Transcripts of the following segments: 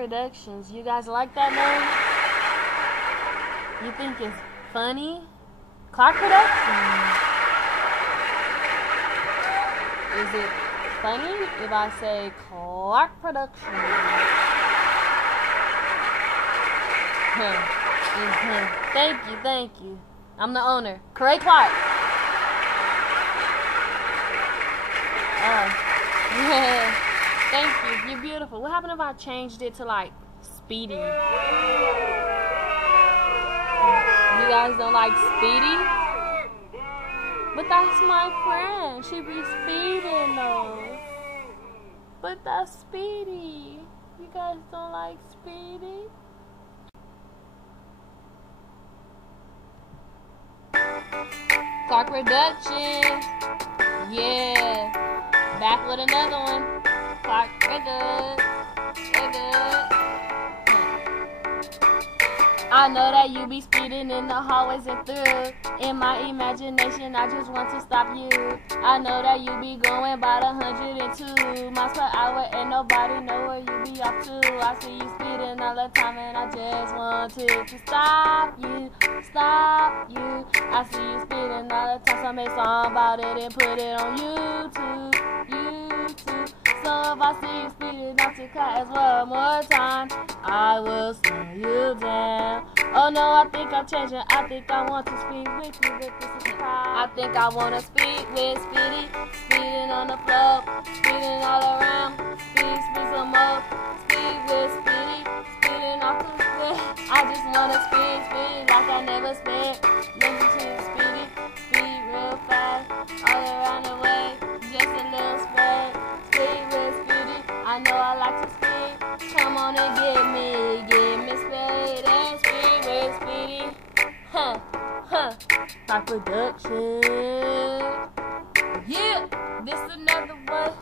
Productions. You guys like that name? You think it's funny? Clark Productions. Is it funny if I say Clark Productions? Thank you. I'm the owner. Corey Clark. Yeah. Thank you. You're beautiful. What happened if I changed it to like Speedy? You guys don't like Speedy? But that's my friend. She be speeding though. But that's Speedy. You guys don't like Speedy? Clark Productions. Yeah. Back with another one. Clark, we're good. I know that you be speeding in the hallways and through. In my imagination, I just want to stop you. I know that you be going about 102 miles per hour and nobody know where you be off to. I see you speeding all the time and I just wanted to stop you. I see you speeding all the time, so make a song about it and put it on YouTube. So if I see you speeding out to class one more time, I will slow you down. Oh no, I think I'm changing. I think I want to speed with you, but this is pride. I think I want to speed with Speedy, speeding on the floor, speeding all around, speed some more, speed with Speedy, speeding off the street. I just want to speed like I never sped. Listen to Speedy, speed real fast, all around the way, just a little spread. Speed with Speedy, I know I like to speed. Come on and get me sped and speed with Speedy. My production. Yeah, this another one.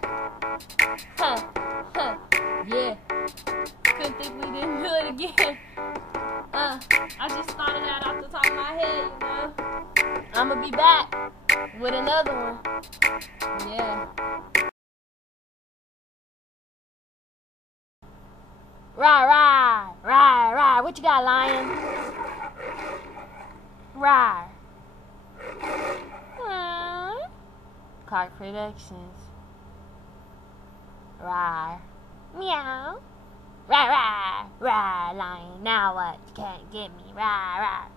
Yeah. Couldn't think we didn't do it again. I just started that off the top of my head, you know. I'ma be back with another one. Yeah. Right. What you got, Lion? Right. Clark Productions. Right. Meow. Right, Lion. Now what? You can't get me. Right.